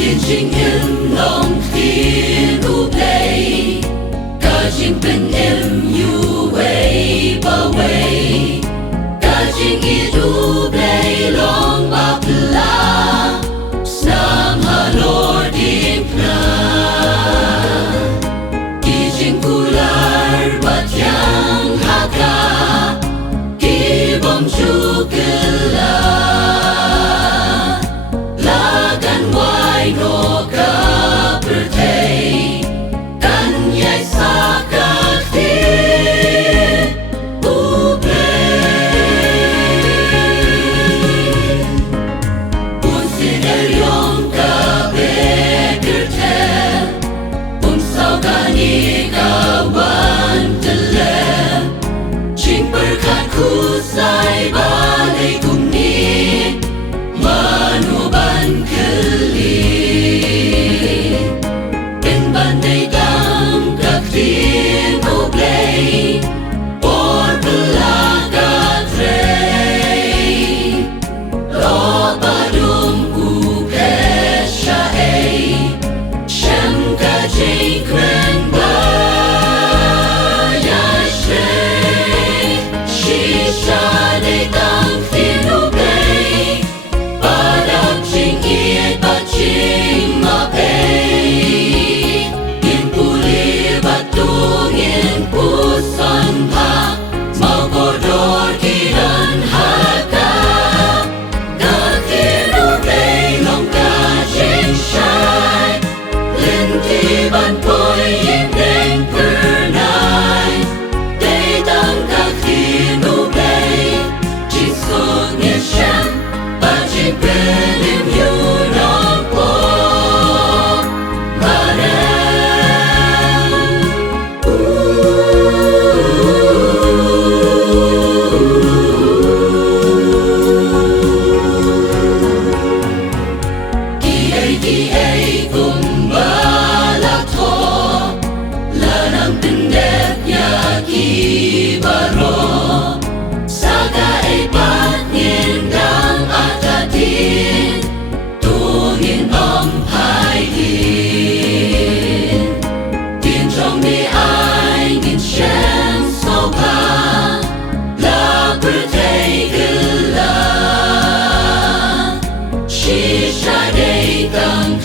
thiên trình em lòng thiên u play cả trình bên em you way ba way cả trình ít u play long ba pla sam ha lord in plan ki trình kular ba yang haka ki bom chu kela no ka birthday dan yai sa ka thi u play un sin el yong ka be birthday un sao ka ni ka wan de le ching berkat ku sai ba lei kum ni manu ban keli Tin o play por pelaga trei lo badum u kesha shem ka jay kren ba ya shay shisha de tang tin o play badam ching it ba ching ma pay tungin pusan pa mau kodor kiran haka kakinu bay long ka jing shai linti ban poi yin deng pernai day tang kakinu bay jisung yeshem ba jing pelim yu nong po She shall take them